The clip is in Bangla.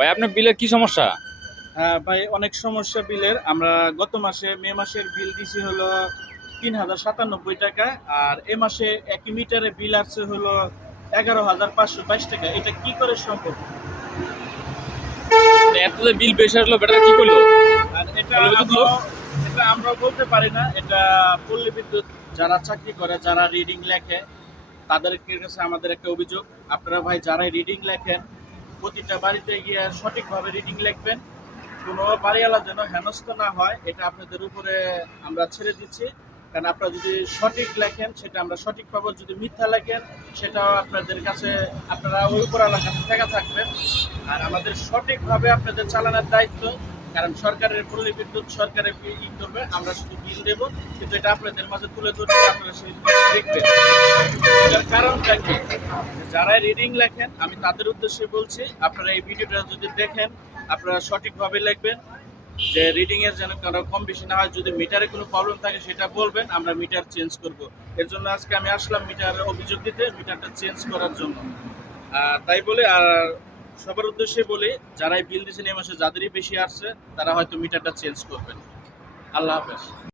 ভাই আপনার বিলের কি সমস্যা? হ্যাঁ ভাই, অনেক সমস্যা বিলের। আমরা গত মাসে মে মাসের বিল দিছি হলো ৩,০৯৭ টাকা, আর এ মাসে একই মিটারে বিল আসছে হলো ১১,৫২২ টাকা। এটা কি করে সম্ভব? এত যে বিল বেশি আসলো, বেটার কি করলো? আর এটা বলে বিদ্যুৎ লোক। আমরাও বলতে পারি না। এটা পল্লী বিদ্যুৎ যারা চাকরি করে, যারা রিডিং লেখে, তাদের কাছে আমাদের একটা অভিযোগ। আপনারা ভাই যারাই রিডিং লেখেন, প্রতিটা বাড়িতে গিয়ে সঠিকভাবে রিডিং লিখবেন। কোনো বাড়িওয়ালা যেন হেনস্থ না হয়, এটা আপনাদের উপরে আমরা ছেড়ে দিচ্ছি। কারণ আপনারা যদি সঠিক লেখেন সেটা আমরা সঠিক পাবো, যদি মিথ্যা লেখেন সেটাও আপনাদের কাছে, আপনারা ওই উপরওয়ালার কাছে টাকা থাকবেন। আর আমাদের সঠিকভাবে আপনাদের চালানোর দায়িত্ব, কারণ সরকারের পল্লী বিদ্যুৎ সরকারের ই করবে, আমরা শুধু বিল দেবো। কিন্তু এটা আপনাদের মাঝে তুলে ধরতে আপনারা সেই দেখবেন এটার কারণটা কি। যারা রিডিং লেখেন আমি তাদের উদ্দেশ্যে বলছি, আপনারা এই ভিডিওটা যদি দেখেন আপনারা সঠিকভাবে লিখবেন, যে রিডিং এর যেন কারো কম বেশি না হয়। যদি মিটারে কোনো প্রবলেম থাকে সেটা বলবেন, আমরা মিটার চেঞ্জ করব। এর জন্য আজকে আমি আসলাম মিটার অভিযোগ দিতে, মিটারটা চেঞ্জ করার জন্য। তাই বলে আর সবার উদ্দেশ্যে বলি, যারাই বিল দিয়েছেন এই মাসে যাদেরই বেশি আসছে তারা হয়তো মিটারটা চেঞ্জ করবেন। আল্লাহ হাফেজ।